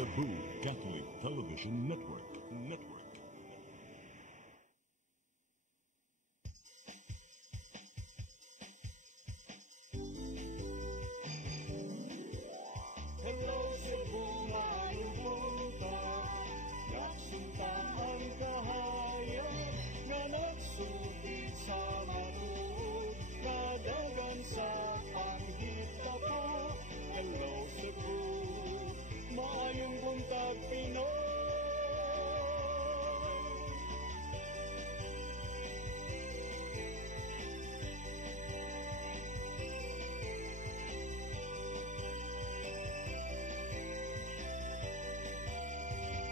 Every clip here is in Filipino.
Cebu Catholic Television Network. Hello Cebu, mayong punta. Nagsunta ang kahayag na nagsugit sa matuod na dagan sa panggita pa. Hello Cebu, mayong buntag Pinoy.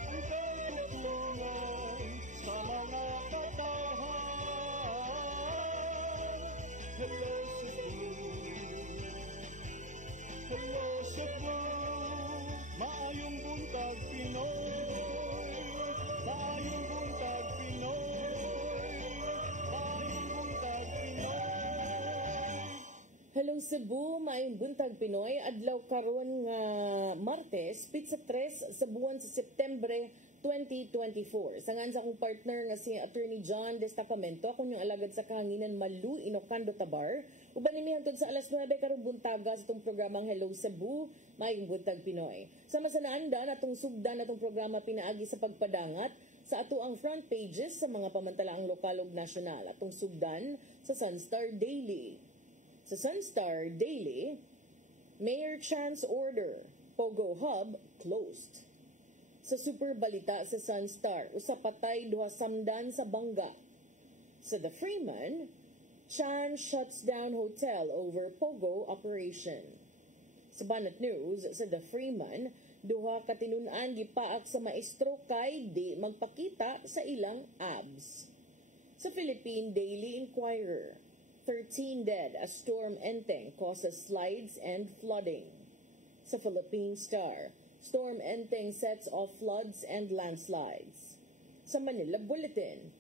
Ang katutulungan sa mga katahan. Hello Cebu, hello Cebu, maayong buntag Pinoy, maayong buntag Pinoy, maayong buntag Pinoy. Hello Cebu, maayong buntag Pinoy. Adlaw karon nga Martes, pizza 3 sa buwan sa Setyembre 2024. Sangan sa akong partner nga si Attorney John Destacamento, ako yung alagad sa kahanginan Malu Inocando Tabar. Uban nimi hangtod sa alas 9 karong buntaga sa itong programang Hello Cebu, maayong buntag Pinoy. Sama sa naanda natong sugdan natong programa pinaagi sa pagpadangat sa ato ang front pages sa mga pamantalaang lokal ug nasyonal. Atong sugdan sa Sunstar Daily. Sa Sunstar Daily, Mayor Chan's order, Pogo Hub closed. Sa Super Balita sa Sunstar, usapatay duha samdan sa bangga. Sa The Freeman, Chan shuts down hotel over Pogo operation. Sa Banat News, sa The Freeman, duha katinun-an gipaak sa maestro kay di magpakita sa ilang abs. Sa Philippine Daily Inquirer, 13 dead as Storm Enteng causes slides and flooding. Sa Philippine Star, Storm Enteng sets off floods and landslides. Sa Manila Bulletin,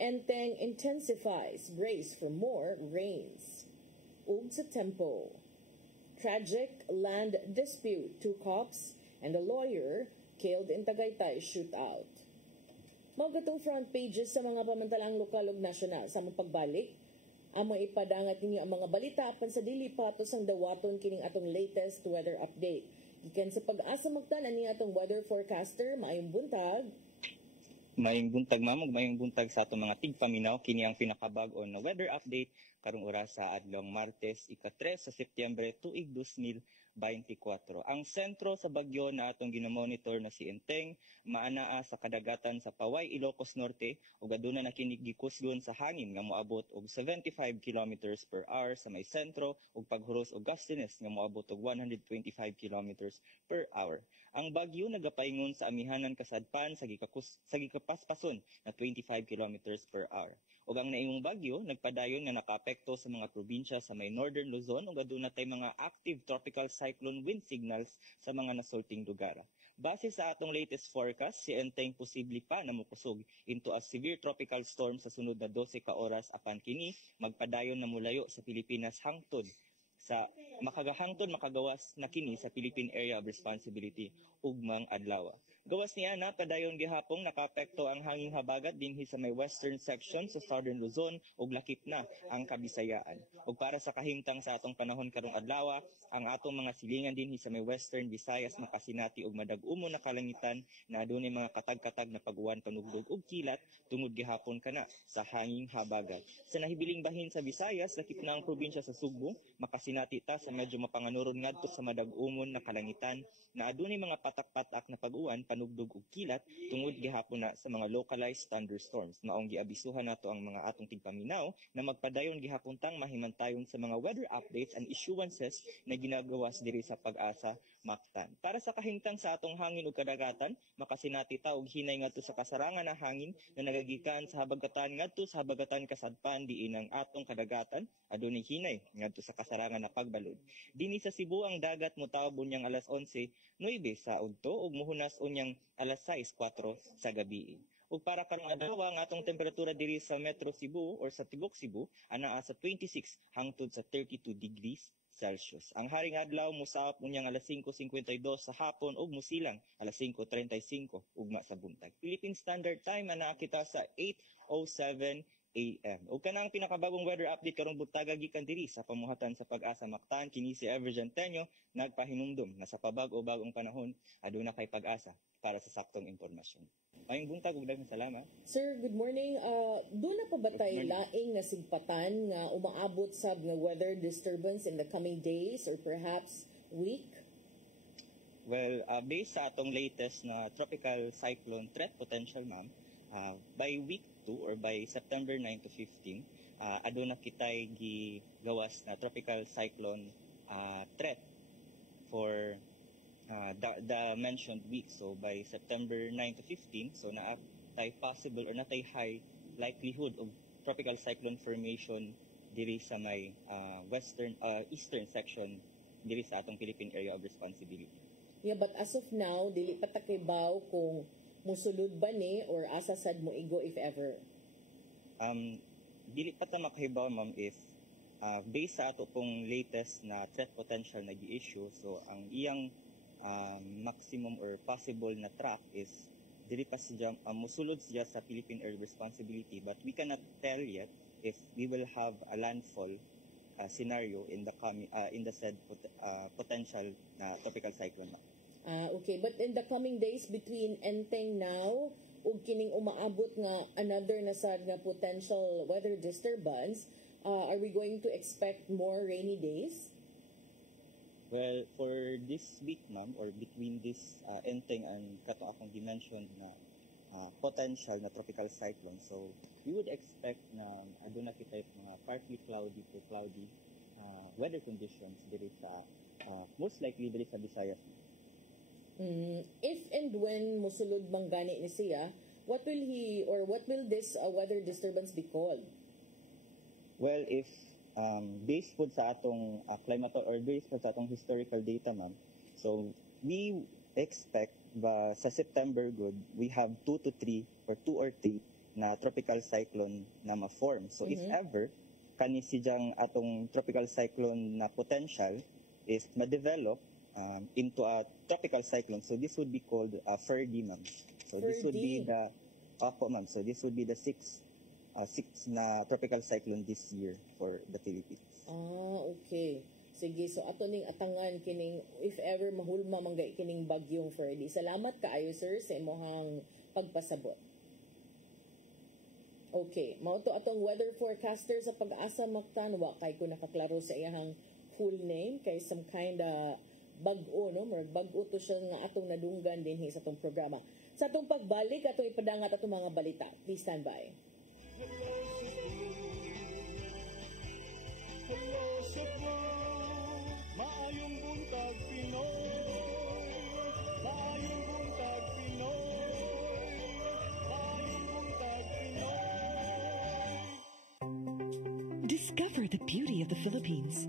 Enteng intensifies, brace for more rains. Ug sa Tempo, tragic land dispute, 2 cops and a lawyer killed in Tagaytay shootout. Magatong front pages sa mga pamantalang lokal ug nasyonal. Sa mga pagbalik, amo ipadangat ninyo ang mga balita apan sa dili patos ang dawaton kining atong latest weather update. Gikan sa Pag-asa magtanan ni atong weather forecaster, maayong buntag. Maayong buntag mamog, maayong buntag sa atong mga tigpaminaw. Kini ang pinakabag-o na weather update karong oras sa adlong Martes, ika-3 sa Setyembre tuig 2024. Ang sentro sa bagyo na atong ginamonitor na si Enteng maanaa sa kadagatan sa Paway, Ilocos Norte ug aduna na kini gikusgon sa hangin nga moabot og 75 kilometers per hour sa may sentro ug paghuros og gustiness nga moabot og 125 kilometers per hour. Ang bagyo nagapaingon sa amihanan kasadpan sa gikapaspason na 25 kilometers per hour. Ug ang naimong bagyo nagpadayon nga nakaapekto sa mga probinsya sa may Northern Luzon ug aduna tay mga active tropical cyclone wind signals sa mga nasulting lugar. Base sa atong latest forecast, si Enteng posible pa na mokusog into a severe tropical storm sa sunod na 12 ka oras apan kini magpadayon na mulayo sa Pilipinas hangtod sa makagawas na kini sa Philippine Area of Responsibility ugmang adlaw. Gawas niya na padayon gihapon nakaapekto ang hanging habagat dinhi sa may western section sa Southern Luzon ug lakip na ang Kabisayaan. Ug para sa kahimtang sa atong panahon karong adlaw, ang atong mga silingan dinhi sa may western Visayas makasinati og madag-umon na kalangitan na adunay mga katag-katag na paguwan panugdog ug kilat tungod gihapon kana sa hanging habagat. Sa nahibiling bahin sa Visayas, lakip na ang probinsya sa Sugbo, makasinati ta sa medyo mapanganuron ngadto sa madag-umon na kalangitan na adunay mga patak-patak na paguwan panugdog ug kilat tungod gihapon na sa mga localized thunderstorms. Maong giabisuhan nato ang mga atong tigpaminaw na magpadayon gihapon tang mahimantayon sa mga weather updates and issuances na ginagawas diri sa Pag-asa Mactan. Para sa kahimtang sa atong hangin ug kadagatan, makasinati ta og hinay ngadto sa kasarangan na hangin na nagagikan sa habagatan ngadto sa habagatan kasadpan diin ang atong kadagatan adunay hinay ngadto sa kasarangan na pagbalod. Dinhi sa Cebu ang dagat motaw bunyang alas 11:09 sa udto ug mohunas unyang alas 6:04 sa gabi. Ug para karong adlaw nga atong temperatura diri sa Metro Cebu or sa Tibok Cebu anaa sa 26 hangtod sa 32 degrees Celsius. Ang haring adlaw mosaop unyang alas 5:52 sa hapon ug musilang alas 5:35 ugma sa buntag. Philippine Standard Time anaa kita sa 8:07 AM. Ug kanang pinakabagong weather update karong buntaga gikan diri sa pamuhatan sa Pag-asa Mactan kini si Evergen Tenyo nagpahinumdom na sa pabag-o-bagong panahon aduna kay pag-asa para sa saktong impormasyon. Mayong buntag ug daghang salamat. Sir, good morning. Doon na pa ba tayo Good morning. laing nga sigpatan nga umaabot sa nga weather disturbance in the coming days or perhaps week? Well, based sa atong latest na tropical cyclone threat potential, ma'am, by week 2 or by September 9 to 15, aduna kitay gigawas na tropical cyclone threat for the mentioned week. So by September 9 to 15, so natay possible or natay high likelihood of tropical cyclone formation diri sa may eastern section diri sa atong Philippine Area of Responsibility. Yeah, but as of now, dili pa ta kibaw kung musulod ba ni or asa sad mo igo if ever. Dili pa ta makahibaw, ma'am, if based sa ato pong latest na threat potential na gi-issue, so ang iyang maximum or possible na track is dili pa siya musulod siya sa Philippine Air Responsibility, but we cannot tell yet if we will have a landfall scenario in the said potential na tropical cyclone. Okay, but in the coming days between enteng now ug kining umaabot nga another na sad nga potential weather disturbance, are we going to expect more rainy days? Well, for this week, ma'am, or between this enteng and kato akong dimensioned na potential na tropical cyclone, so we would expect na aduna kita mga partly cloudy to cloudy weather conditions diri sa most likely diri sa Visayas. If and when musulod bang gani ni siya, what will this weather disturbance be called? Well, if based po sa atong climate or based po sa atong historical data, ma'am, so we expect sa September good, we have 2 or 3 na tropical cyclone na ma-form. So if ever kani siyang atong tropical cyclone na potential is ma-develop into a tropical cyclone, so this would be called Ferdy, ma'am. So this would be the ma'am. So this would be the sixth na tropical cyclone this year for the Philippines. Okay. Sige, so ato ning atangan kining if ever mahulma manggay kining bagyong Ferdy. Salamat kaayo sir sa imong pagpasabot. Okay, mao to atong weather forecaster sa Pag-asa Mactan. Wa kay ko nakaklaro sa iyang full name kay some kinda bag-o, no? Murag bag-o to siya nga atong nadunggan dinhi sa atong programa. Sa atong pagbalik, atong ipadangat atong mga balita. Please stand by. Hello Cebu, maayong buntag Pinoy, maayong buntag Pinoy, maayong buntag Pinoy. Discover the beauty of the Philippines.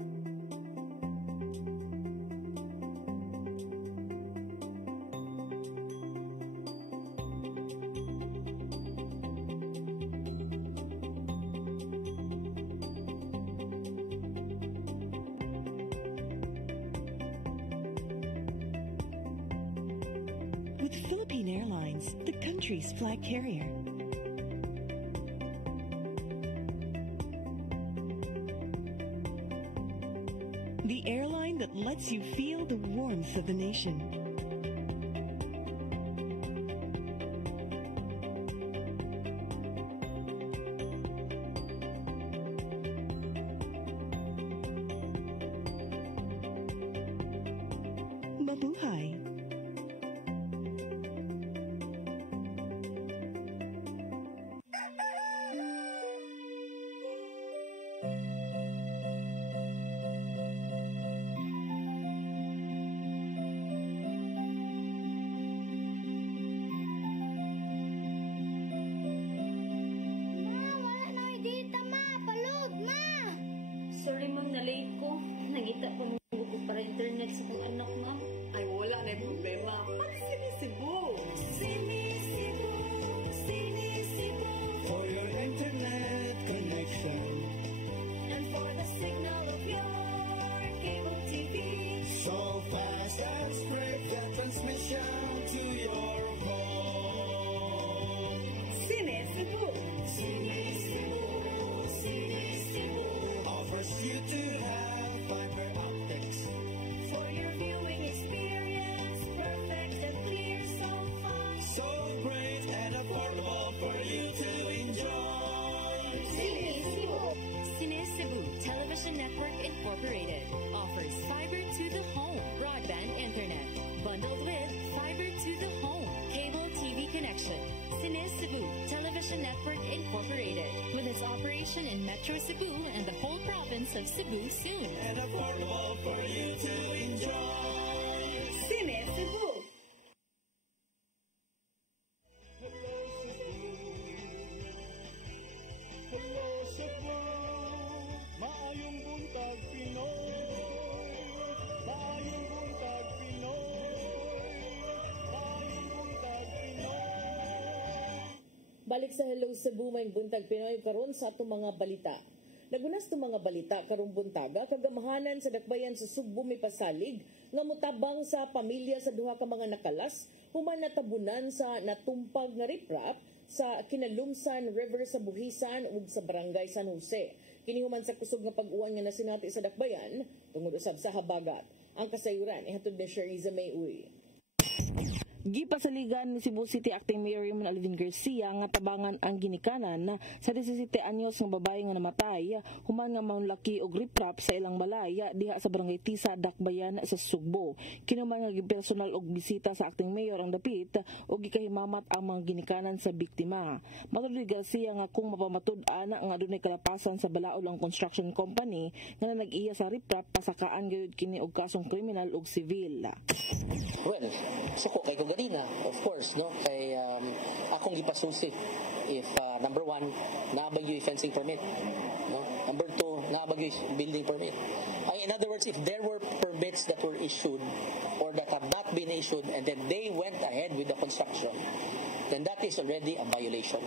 With Philippine Airlines, the country's flag carrier. The airline that lets you feel the warmth of the nation. Mabuhay. Sorry ma'am, nalate ko. Nangita pa mo ko para internet sa kong anak ma'am. Ay, wala na So fast and spread the transmission to your phone. Cine Cebu. Cine Cebu, Cine Cebu offers you to have fiber optics For your viewing experience, perfect and clear so fast. so great and affordable for you to enjoy. Cine Cebu. Cine Cebu Television Network Incorporated offers fiber to the home broadband internet bundled with fiber to the home cable TV connection. Cine Cebu Television Network Incorporated with its operation in Metro Cebu and the whole province of Cebu soon. And affordable for you to enjoy. Cine Cebu. Hello Cebu, maayong buntag Pinoy. Maayong buntag Pinoy. Maayong buntag Pinoy. Balik sa Hello Cebu, may buntag Pinoy karon sa atong mga balita. Nagunas to mga balita karong buntaga kagamahanan sa dakbayan sa Sugbo may pasalig nga mutabang sa pamilya sa duha ka mga nakalas human natabunan sa natumpag nga riprap sa Kinalumsan River sa Buhisan ug sa Barangay San Jose. Kini human sa kusog nga pag-uwan nga nasinati sa dakbayan tungod usab sa habagat. Ang kasayuran ihatod ni Shariza May Uy. Gipasaligan ni Cebu City Acting Mayor Raymond Alvin Garcia nga tabangan ang ginikanan sa 17 anyos nga babae nga namatay human nga maunlaki og riprap sa ilang balay diha sa Barangay Tisa, Dakbayan sa Sugbo. Kinuman nga gipersonal og bisita sa Acting Mayor ang dapit ug gikahimamat ang mga ginikanan sa biktima. Matod ni Garcia nga kung mapamatud-an nga adunay kalapasan sa balaod ang construction company nga nag-iya sa riprap pasakaan gyud kini og kasong kriminal ug sivil. Well, suko kay ko ganina, of course, no? Kay akong gipasusi if number one, naabagyo fencing permit, no? Number two, naabagyo building permit. In other words, if there were permits that were issued or that have not been issued and then they went ahead with the construction, then that is already a violation.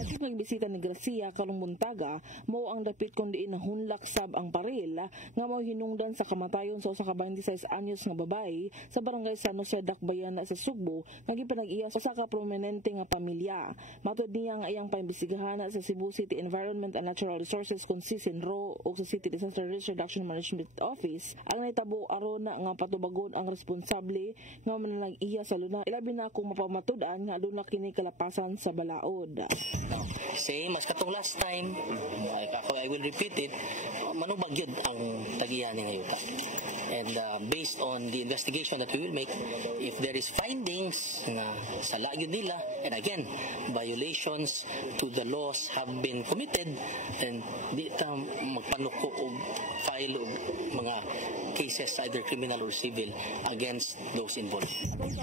At nagbisita ni Garcia karong buntaga, mao ang dapit kun diin nahunlak sab ang paril nga mao hinungdan sa kamatayon sa usa ka 26 anyos nga babae sa Barangay San Jose, Dakbayan sa Sugbo nga gipanag-iya sa usa ka prominente nga pamilya. Matod niya nga iyang paimbestigahan sa Cebu City Environment and Natural Resources kun CINRO ug sa City Disaster Risk Reduction Management Office ang nahitabo aron na nga patubagon ang responsable nga manag-iya sa luna. Ilabi na kung mapamatud-an nga aduna kini kalapasan sa balaod. Same as katong last time, I will repeat it, manubag yun ang tagiyan ni ngayon. And based on the investigation that we will make, if there is findings na sala yun nila, and again, violations to the laws have been committed, then di ta magpanuko o file o mga cases, either criminal or civil, against those involved.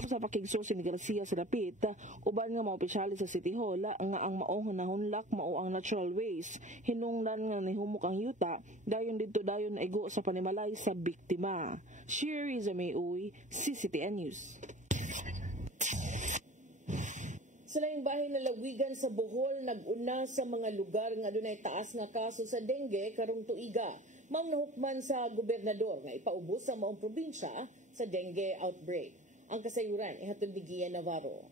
Sa pakigsusi ni Garcia sa dapit, uban nga mga opisyales sa City Hall nga ang maong nahunlak mao ang natural waste, hinungdan nga nihumok ang yuta, dayon didto dayon naigo sa panimalay sa biktima. Shariza May Uy, CCTN News. Sa laing bahin na lawigan sa Bohol, nag-una sa mga lugar nga adunay taas nga kaso sa dengue karong tuiga. Mao nahukman sa gobernador nga ipaubos sa maong probinsya sa dengue outbreak. Ang kasayuran ihatod ni Gian Navarro.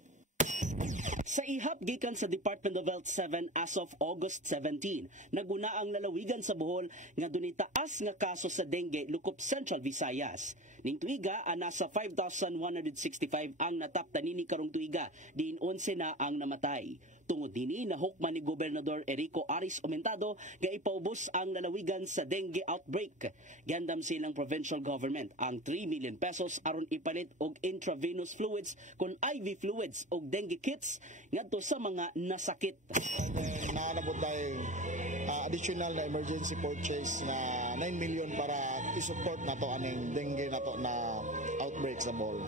Sa ihap gikan sa Department of Health 7 as of August 17, naguna ang lalawigan sa Bohol nga dunay taas nga kaso sa dengue lukop Central Visayas. Ning tuiga nasa 5,165 ang nataptan nini karong tuiga, diin 11 na ang namatay. Tungod dinhi nahukman ni Gobernador Erico Aris Aumentado nga ipaubos ang lalawigan sa dengue outbreak. Gandam silang provincial government ang 3 million pesos aron ipalit og intravenous fluids kun IV fluids og dengue kits ngadto sa mga nasakit. Naanabot tayo additional na emergency purchase na 9 million para i-support nato aning dengue nato na outbreak sa Bohol.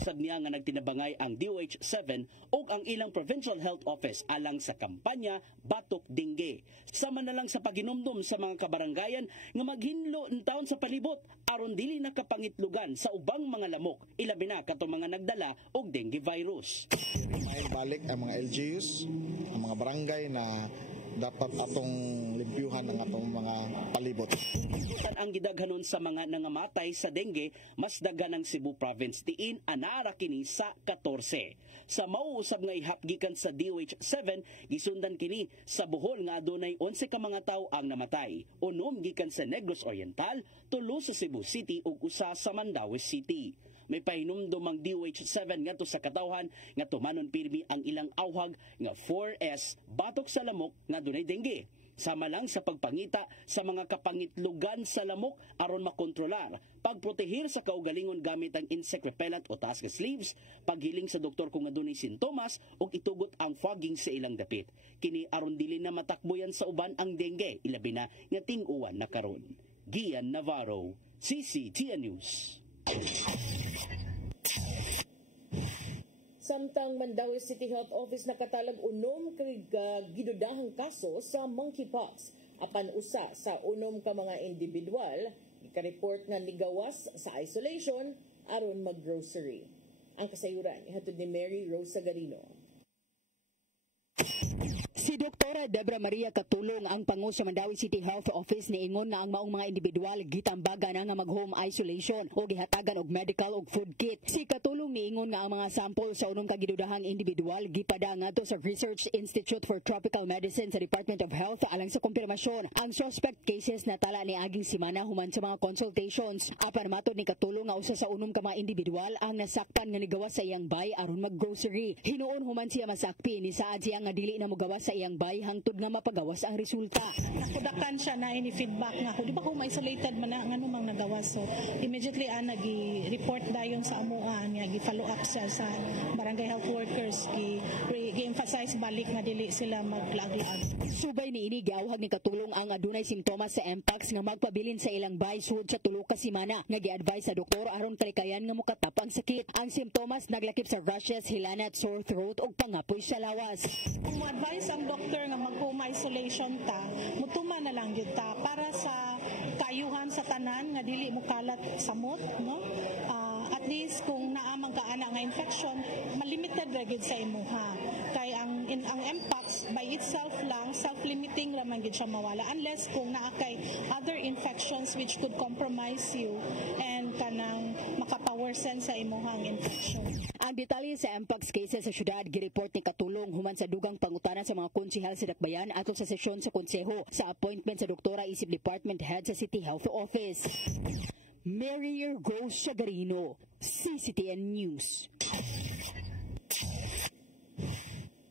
Isab niya nga nagtinabangay ang DOH-7 ug ang ilang Provincial Health Office alang sa kampanya Batok Dengue. Sama na lang sa paginumdum sa mga kabarangayan nga maghinlo ng taon sa palibot aron dili nakapangitlugan sa ubang mga lamok, ilabi na katong mga nagdala og dengue virus. Balik ang mga LGUs, ang mga barangay na dapat atong limpyuhan ang atong mga palibot. Ang gidaghanon sa mga nangamatay sa dengue, mas daghan ang Cebu Province diin anara kini sa 14. Sa mauusab nga ihap gikan sa DOH-7, gisundan kini sa Bohol nga adunay 11 ka mga tawo ang namatay. 6 gikan sa Negros Oriental, 3 sa Cebu City ug 1 sa Mandaue City. May pahinumdom ang DOH-7 ngadto sa katawhan nga tumanon pirmi ang ilang awhag nga 4S batok sa lamok nga dunay dengue. Sama lang sa pagpangita sa mga kapangitlugan sa lamok aron makontrolar, pagprotehir sa kaugalingon gamit ang insect repellent o Tascas leaves, paghiling sa doktor kung adunay sintomas ug itugot ang fogging sa ilang dapit. Kini aron dili na matakboyan sa uban ang dengue, ilabi na nga ting-uwan na karon. Gian Navarro, CCTN News. Samtang Mandaue City Health Office nakatalag 6 gidudahang kaso sa monkeypox. Apan usa sa 6 ka mga individual ika-report nga nigawas sa isolation aron mag-grocery. Ang kasayuran ihatod ni Mary Rose Sagarino. Si Dr. Debra Maria Katulong ang pangu sa Mandaue City Health Office niingon nga ang maong mga individual gitambagan nga mag-home isolation o gihatagan og medical ug food kit. Si Katulong niingon nga ang mga sample sa 6 ka gidudahang individual gipada ngadto sa Research Institute for Tropical Medicine sa Department of Health alang sa kumpirmasyon. Ang suspect cases natala ni aging semana human sa mga consultations. Apan matod ni Katulong nga usa sa 6 ka mga individual ang nasakpan nga nigawas sa iyang bay aron mag-grocery. Hinuon human siya masakpi ni saad siya nga dili na mogawas sa iyang bay hangtod nga mapagawas ang resulta. Nakudakan siya na ini feedback nga di ba ko ma-isolated man nga numang nagawas, so immediately nagi-report dayon sa amuan nga gi-follow up siya sa barangay health workers, gi-emphasize balik nga dili sila maglag-lag. Subay ni ini giawhag ni Katulong ang adunay simptomas sa Mpox nga magpabilin sa ilang bay sud sa 3 ka semana nga gi-advise sa doktor aron kalikayan nga mokatap ang sakit. Ang simptomas naglakip sa rashes, hilanat, sore throat ug pangapoy sa lawas. Kung ma-advise ang doktor nga mag-home isolation ta, mutuma na lang gyud ta para sa kaayuhan sa tanan nga dili mo kalat samot, no? At least kung naamang kaana nga infection, malimited ra gyud sa imuha. Kay ang Mpox by itself lang self-limiting ra man gyud siya mawala unless kung naa kay other infections which could compromise you and kanang makapaworsen sa imuhang infection. Ang detalye sa Mpox cases sa syudad gireport ni Katulong human sa dugang pangutanan sa mga konsehal sa Dakbayan ato sa sesyon sa konseho sa appointment sa doktora isip department head sa City Health Office. Mary Rose Sagarino, CCTN News.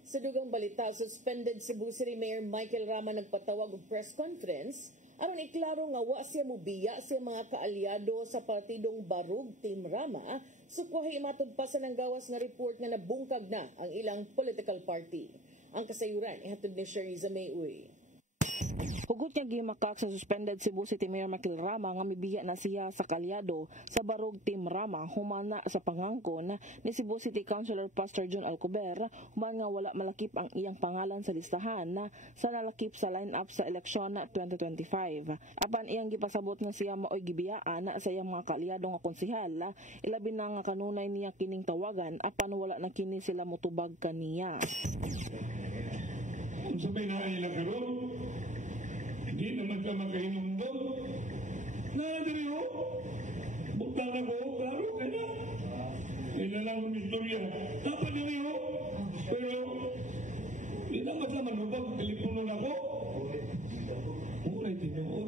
Sa dugang balita, suspended Cebu City Mayor Michael Rama nagpatawag og press conference aron iklaro nga wa siya mobiya sa mga kaalyado sa partidong Barug Team Rama sukwahi matod pa sa nanggawas nga report nga nabungkag na ang ilang political party. Ang kasayuran ihatod ni Shariza Mayuy. Hugot niya gimakak sa suspended Cebu City Mayor Michael Rama nga mibiya na siya sa kalyado sa Barug Team Rama humana sa pangangkon ni Cebu City Councilor Pastor John Alcober human nga wala malakip ang iyang pangalan sa listahan sa nalakip sa line-up sa eleksyon 2025. Apan iyang gipasabot nga siya maoy gibiyaan sa iyang mga kaalyado nga konsehal, ilabi na nga kanunay niya kining tawagan apan wala na kini sila motubag kaniya. Kung sabay na ilang karon, hindi naman ka makahinumbog. Nadiri ho. Buktan ako, klaro ka na. Ilalang ang istorya. Dapat diri ho. Pero, di naman ka manubag. Telepono na ko. Muna itinuod.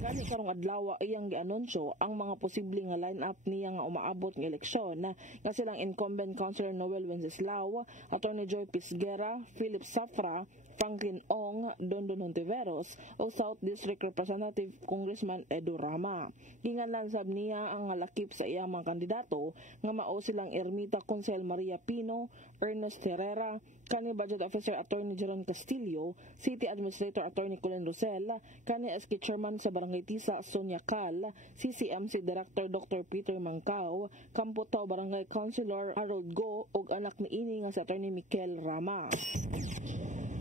Gani karong adlaw iyang gianunsyo ang mga posibleng nga line-up niya nga umaabot ng eleksyon nga silang incumbent Councilor Noel Wenceslao, Attorney Joy Pisguera, Philip Safra, Franklin Ong, Dondon Hontiveros o South District Representative Congressman Edu Rama. Ginganlan sab niya ang lakip sa iyang mga kandidato nga mao silang Ermita Consel Maria Pino, Ernest Herrera, kani Budget Officer Attorney Jeron Castillo, City Administrator Attorney Colin Rosel, kani SK Chairman sa Barangay Tisa Sonia Cal, CCMC Director Dr. Peter Mangkao, Kamputaw Barangay Councilor Harold Go ug anak ni ini nga si Attorney Mikel Rama.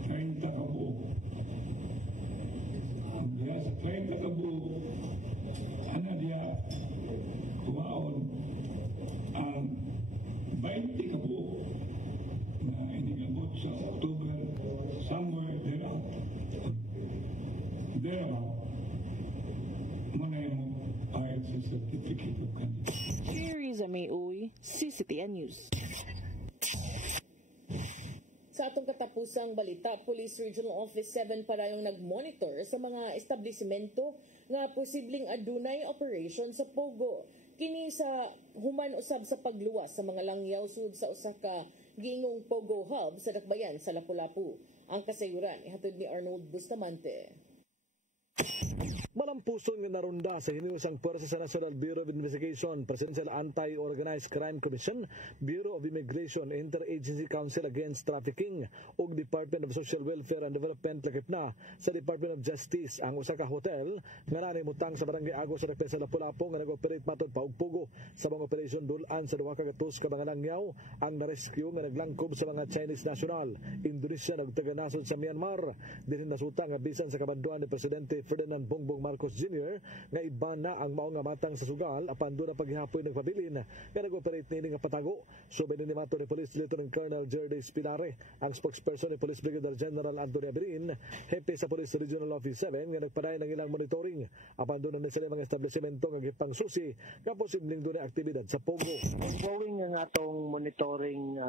30 kabuok. Ang diya sa 30 kabuok, ana diya kumaon ang 20 kabuok na inigabot sa October somewhere thereafter. certificate ka. Cherry Zamay-Uy, CCTN News. Sa atong katapusang balita, Police Regional Office 7 parayong nag-monitor sa mga establisimento nga posibleng adunay operation sa Pogo. Kini sa human usab sa pagluwas sa mga langyaw sud sa usa ka giingong Pogo Hub sa Dakbayan sa Lapu-Lapu. Ang kasayuran ihatod ni Arnold Bustamante. Malampuson nga narunda sa hiniusang puwersa sa National Bureau of Investigation, Presidential Anti-Organized Crime Commission, Bureau of Immigration, Interagency Council Against Trafficking ug Department of Social Welfare and Development lakip na sa Department of Justice ang usa ka hotel nga nanimutang sa Barangay Agos sa Dakbayan sa Lapu-Lapu nga nag-operate matod pa og pugo sa mga operasyon dulan sa duha ka gatos ka mga langyaw ang na-rescue nga naglangkob sa mga Chinese national, Indonesian ug taga-nasod sa Myanmar. Dinhi nasuta nga bisan sa kabanduan ni Presidente Ferdinand Bongbong Marcos Jr. nga iba na ang mao nga matang sa sugal apan doon na paghihapoy nagpabilin nga nag-operate nini nga patago. Subay ni mato ni Police Lieutenant Colonel Jerdy Spinare, ang spokesperson ni Police Brigadier General Antonio Abirin, hepe sa Police Regional Office 7 nga nagpaday ng ilang monitoring apan doon na sila mga establishmento nga gipangsusi nga posibleng doon aktibidad sa Pogo. Ongoing ang atong monitoring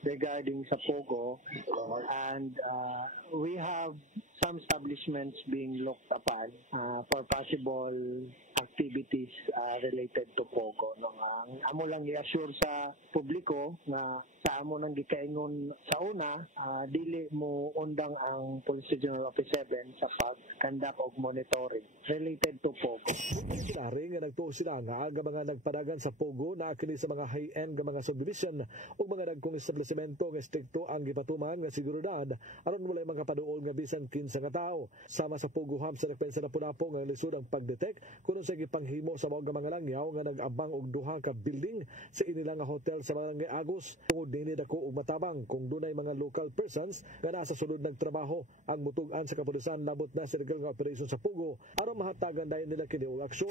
regarding sa Pogo, and we have some establishments being looked upon for possible activities related to Pogo. Ang amo lang i-assure sa publiko nga sa amo nang gikaingon sa una, dili mo undang ang Police Regional Office 7 sa pag-conduct og monitoring related to Pogo. Sinari nga nagtuo sila nga aga mga nagpadagan sa Pogo na kini sa mga high-end nga mga subdivision ug mga dagkong establishmento nga strikto ang gipatuman nga seguridad aron walay mga paduol nga bisan kinsa nga tawo. Sama sa Pogo Hub sa Dakbayan sa Lapu-Lapu nga lisod ang pagdetect kuno sa gipanghimo sa mga langyaw nga nag-abang og duha ka building sa inilang nga hotel sa Barangay Agos. Tungod dinhi dako og matabang kung dunay mga local persons nga nasa sulod nagtrabaho ang mutug-an sa kapulisan labot na sa illegal nga operation sa Pogo aron mahatagan dayon nila kini og aksyon.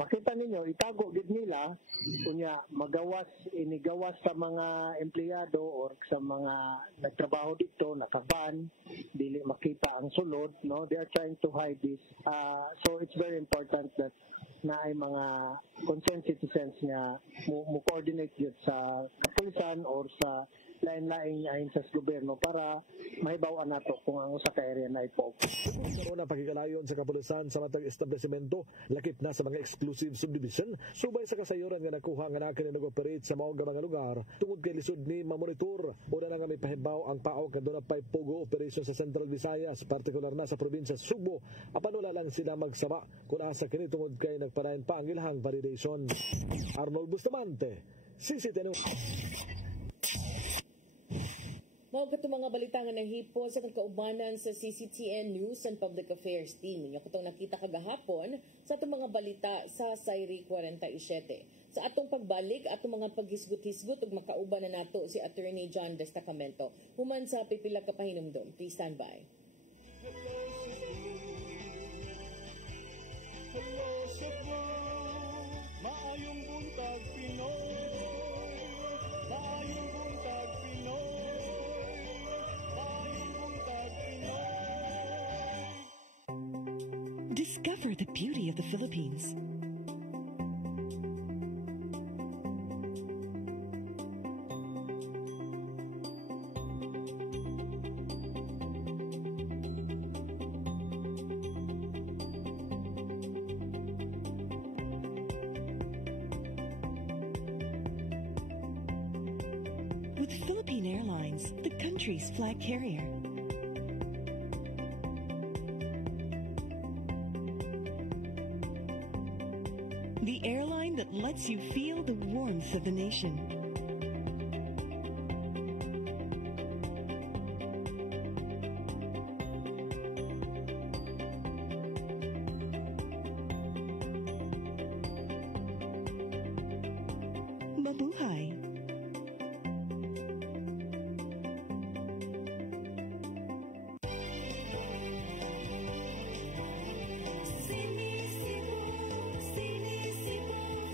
Makita ninyo itago gid nila kunya inigawas sa mga empleyado or sa mga nagtrabaho dito nakaban dili makita ang sulod, no? They are trying to hide this, so it's very important that na ay mga concerned citizens nga mo coordinate yun sa kapulisan or sa lain-laing ahinsas gobyerno para mahibaw-an nato kung ang usa ka area na ipog. Una pagkikalayon sa kapulisan sa matag establishmento lakip na sa mga exclusive subdivision subay sa kasayuran nga nakuha nga nakin nag-operate sa mao nga mga lugar tungod kay lisod ni mamonitor una na nga may pahibaw ang pao kadto na pay Pogo operation sa Central Visayas partikular na sa probinsya Subo apan wala lang sila magsaba kung asa kini tungod kay nagpadayon pa ang ilahang validation. Arnold Bustamante, CCTN. Mao katong mga balita nga nahipon sa kaubanan sa CCTN News and Public Affairs Team. Inyo katong nakita kagahapon sa atong mga balita sa Sayri 47. Sa atong pagbalik, atong mga paghisgot-hisgot ug makauban na nato si Attorney John Destacamento. Human sa pipila ka pahinumdom. Please stand by. Hello Cebu, maayong buntag Pinoy, maayong buntag Pinoy. Discover the beauty of the Philippines. With Philippine Airlines, the country's flag carrier. The airline that lets you feel the warmth of the nation. Mabuhay!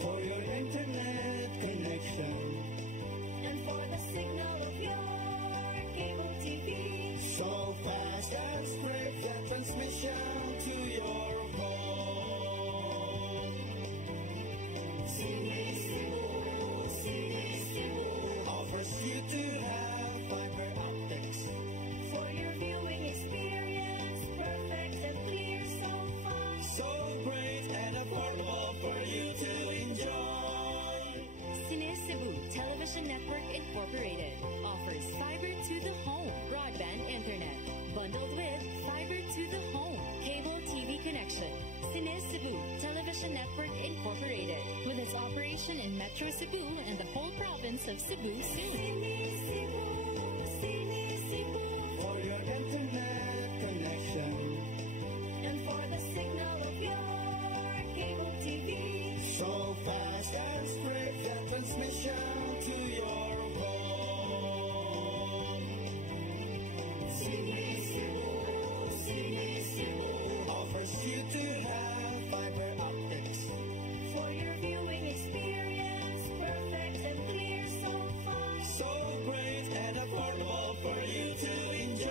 For your internet connection. Television Network Incorporated, with its operation in Metro Cebu and the whole province of Cebu soon. For your internet connection And for the signal of your cable TV, so fast and straight the transmission to your home. Sini Cebu offers you to have fiber optics for your viewing experience, perfect and clear so far. so great and affordable for you to enjoy.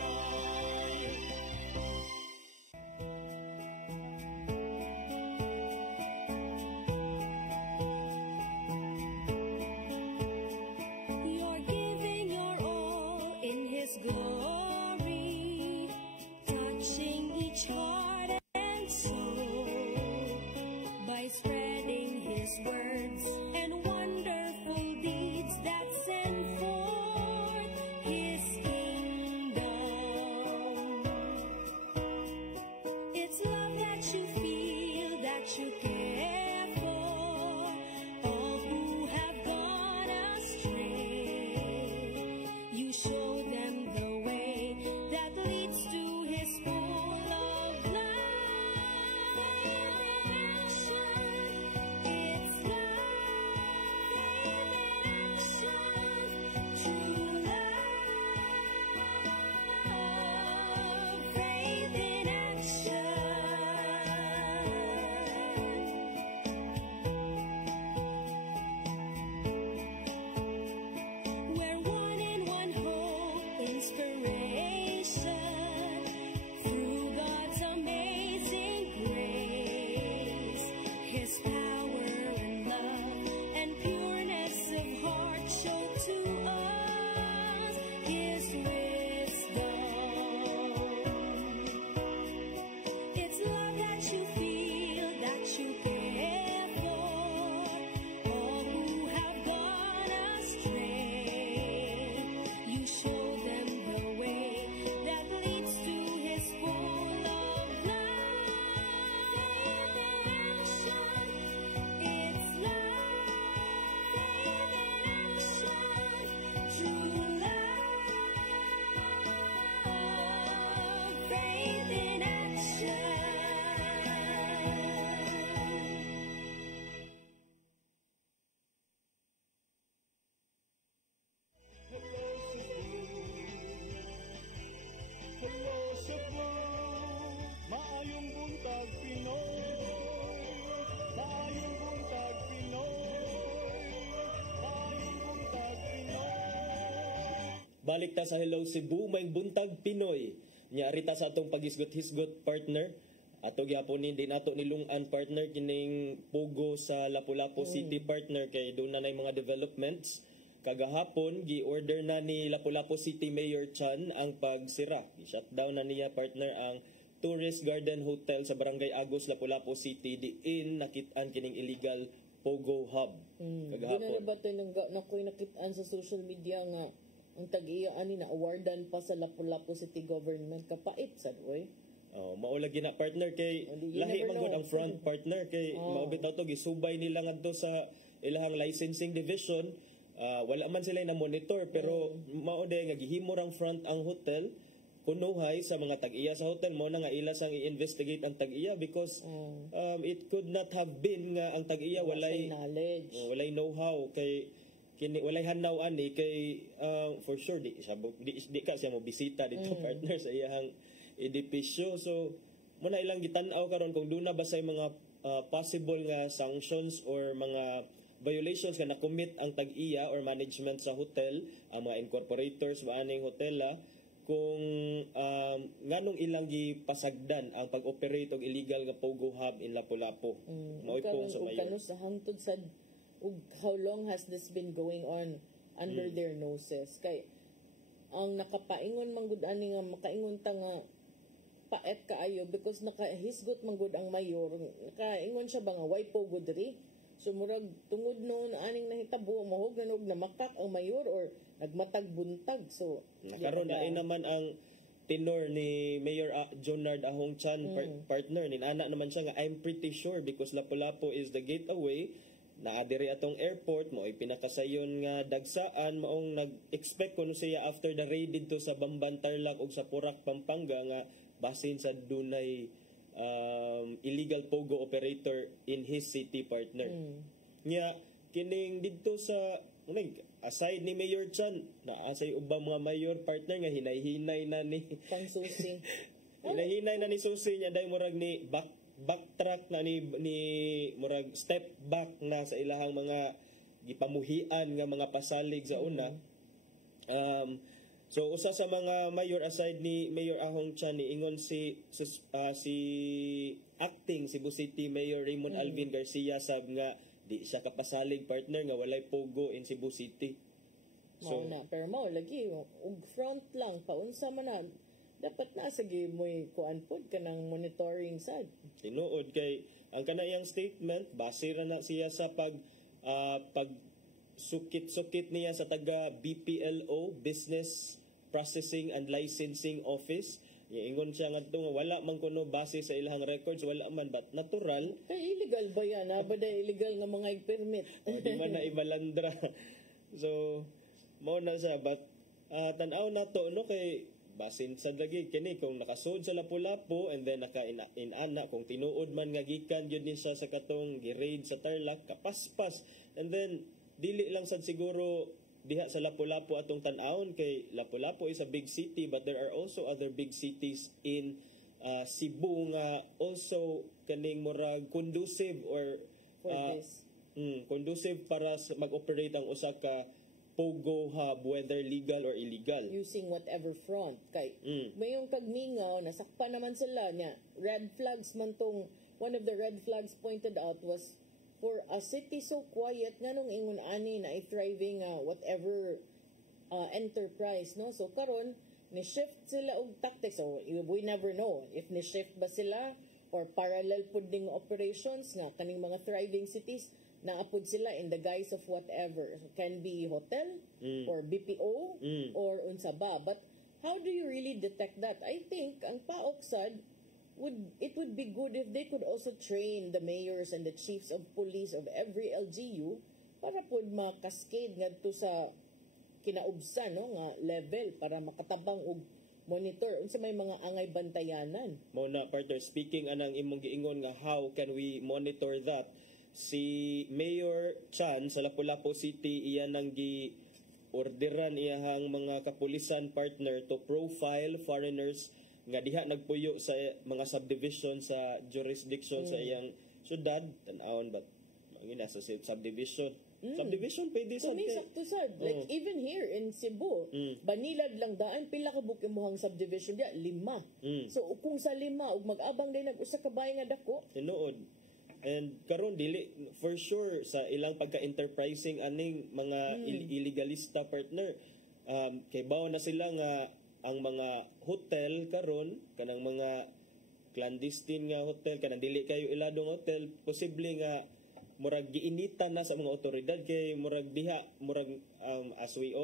You're giving your all in His glory, touching each heart and soul by spreading His words and wonderful deeds that send forth His kingdom. It's love that you feel, that you care for all who have gone astray. You show them the way that leads to His full of life. It's love in action, true love, faith in action. We're one in one hope, inspiration through God's amazing grace. His power and love and pureness of heart show to us His wisdom. It's love that you feel, that you care for all who have gone astray. You show them the way that leads to His full of life. It's love, true love, faith in action. Hello Cebu, maayong buntag Pinoy. Maayong buntag Pinoy. Maayong buntag Pinoy. Balik ta sa Hello Cebu, may buntag Pinoy. Nya arita sa atong paghisgot-hisgot partner. Ato gyaponin din ato nilungan partner kining Pogo sa Lapu-Lapu City partner kay doon na nay mga developments. Kagahapon gi-order na ni Lapu-Lapu City Mayor Chan ang pagsira. I-shutdown na niya partner ang Tourist Garden Hotel sa Barangay Agos, Lapu-Lapu City diin nakit-an kining illegal Pogo Hub. Kagahapon. Di na ba ito nakoy nakitaan sa social media nga ang tag-iya ani na awardan pa sa Lapu-Lapu City Government kapait sad oy. Oh, maulagi na partner kay lahi man gud ang front partner kay maubit na to gisubay nila ngadto sa ilahang licensing division. Wala man sila na monitor pero mao day nga gihimo rang front ang hotel kunuhay sa mga tag-iya sa hotel mo na nga ila sang i-investigate ang tag-iya because it could not have been nga ang tag-iya walay knowledge, walay know-how kay kini walay hanaw ani kay for sure di ka siya mo bisita dito partner sa iyang edipisyo. So muna ilang gitan-aw karon kung doon na ba say mga possible nga sanctions or mga violations nga na-commit ang tag-iya or management sa hotel, ang mga incorporators maaning hotela kung nganong ilang gipasagdan ang pag-operate og illegal nga Pogo Hub in Lapu-Lapu. Maoy po sa mayor. Kano sa hangtod sa how long has this been going on under their noses? Kay ang nakapaingon man gud ani nga makaingon ta nga paet kaayo because nakahisgot man gud ang mayor, nakaingon siya ba nga why Pogo diri? So murag tungod noon aning nahitabo mahog na makak ang mayor or nagmatag buntag. So karon na naman ang tenor ni Mayor Jonard Ahong Chan partner nin ana naman siya nga I'm pretty sure because Lapu-Lapu is the gateway naa diri atong airport mo ay pinakasayon nga dagsaan maong nag-expect kuno siya after the raid dito sa Bamban Tarlac ug sa Porac Pampanga nga basin sa dunay illegal pogo operator in his city partner. Nya kining didto sa aside ni Mayor Chan naa say ubang mga mayor partner nga hinay-hinay na ni Kang Susi. hinay-hinay na ni Susi nya day murag ni backtrack na ni murag step back na sa ilahang mga gipamuhian nga mga pasalig sa una. So usa sa mga mayor aside ni Mayor Ahong Chan ni ingon si acting Cebu City Mayor Raymond Alvin Garcia sab nga di siya kapasalig partner nga walay pogo in Cebu City. So na pero mao lagi ug front lang paunsa man na dapat na sige mo'y kuan pod kanang monitoring sad. Tinuod kay ang kanayang statement base ra na siya sa pag sukit-sukit niya sa taga BPLO Business Processing and Licensing Office. Ingon siya nga nga wala man kuno base sa ilahang records, wala man but natural. Kay illegal ba yan? Ba da illegal nga mga permit? Di man na ibalandra. So mao na siya but tan-aw na to no kay basin sa lagi kini kung nakasud sa Lapu-Lapu and then naka-inana kung tinuod man nga gikan gyud ni siya sa katong gi-raid sa Tarlac kapaspas and then dili lang sad siguro diha sa Lapu-Lapu atong tan-awon kay Lapu-Lapu is a big city but there are also other big cities in Cebu nga also kaning murag conducive or conducive para mag-operate ang usa ka pogo hub whether legal or illegal using whatever front kay mayong pagmingaw nasakpan naman sila niya red flags man tong one of the red flags pointed out was for a city so quiet nganong ingon ani na thriving whatever enterprise no so karon ni shift sila og tactics so we never know if ni shift ba sila or parallel pud ding operations nga kaning mga thriving cities naapod sila in the guise of whatever. Can be hotel or BPO or unsa ba. But how do you really detect that? I think ang paoksad it would be good if they could also train the mayors and the chiefs of police of every LGU para pud makaskade ngadto sa kinaubsan no nga level para makatabang og monitor unsa may mga angay bantayanan. Mo na partner speaking anang imong giingon nga how can we monitor that? Si Mayor Chan sa Lapu-Lapu City iyan nang gi-orderan iyahang mga kapulisan partner to profile foreigners nga diha nagpuyo sa mga subdivision sa jurisdiction sa iyang syudad tan-awon but mangina sa subdivision pwede sa sakto sad like even here in Cebu Banilad lang daan pila ka bukimuhang subdivision dia 5 so kung sa 5 ug mag-abang din nag-usa ka bahay nga dako tinuod. And karon dili for sure sa ilang pagka-enterprising aning mga illegalista partner kay bawo na sila nga ang mga hotel karon kanang mga clandestine nga hotel kanang dili kayo iladong hotel posible nga murag giinitan na sa mga otoridad kay murag diha murag as we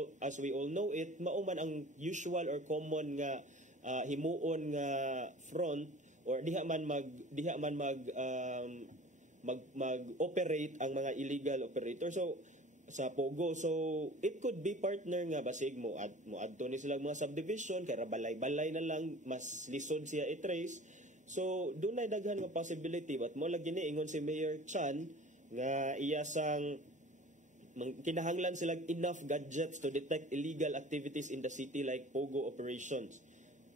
all know it mao man ang usual or common nga himuon nga front or diha man mag-operate ang mga illegal operator. So sa Pogo, so it could be partner nga basig mo adto ni sila mga subdivision kay balay-balay na lang mas lisod siya i-trace. So dunay daghan nga possibility but mo lagi ni ingon si Mayor Chan nga iya sang kinahanglan sila enough gadgets to detect illegal activities in the city like Pogo operations.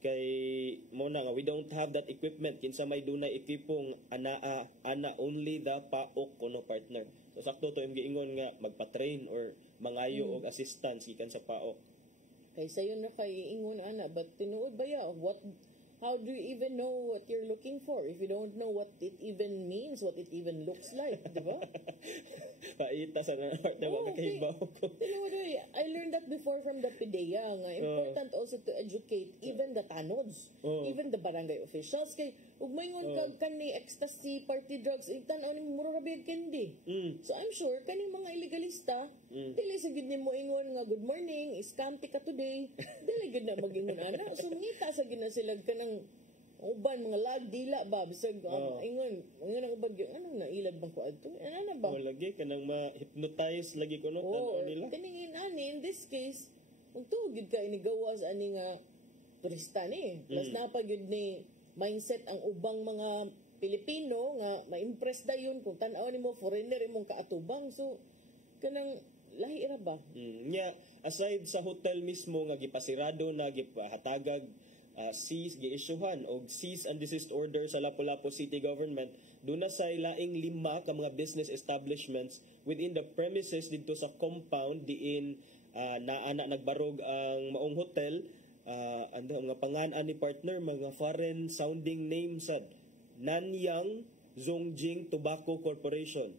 Kay mo na nga we don't have that equipment kinsa may dunay ekipong ana only the paok kuno partner so sakto to yung giingon nga magpa-train or mangayo og assistance gikan sa paok kay sayon na kay ingon ana but tinuod ba ya how do you even know what you're looking for if you don't know what it even means, what it even looks like, di ba? Paita sa part na makahibaw ko. I learned that before from the PDEA nga. Important also to educate even the tanods, even the barangay officials. Kay, ug mayngon kag kani ecstasy, party drugs, itan-aw ni mura rabid kendi. So I'm sure kaning mga illegalista, dili sa gid nimo ingon nga good morning, scam ka today. Dili gid na magingon ana. So ngita sa gid na sila kanang uban mga lag dila ba bisag ingon ang uban gyud anong nailad bang ko adto ana ba lagi kanang ma-hypnotize lagi ko no tan nila kaningin ani in this case ug tuod gid ka ini gawas ani nga turista ni plus na pa gyud ni mindset ang ubang mga Pilipino nga ma-impress dayon kung tan-aw nimo foreigner imong kaatubang so kanang lahi ra ba aside sa hotel mismo nga gipasirado na gipahatagag cease gi-issuehan og cease and desist order sa Lapu-Lapu City Government doon na sa laing 5 ka mga business establishments within the premises dito sa compound diin naana nagbarog ang maong hotel ando nga pangan-an ni partner mga foreign sounding names sad Nanyang Zongjing Tobacco Corporation,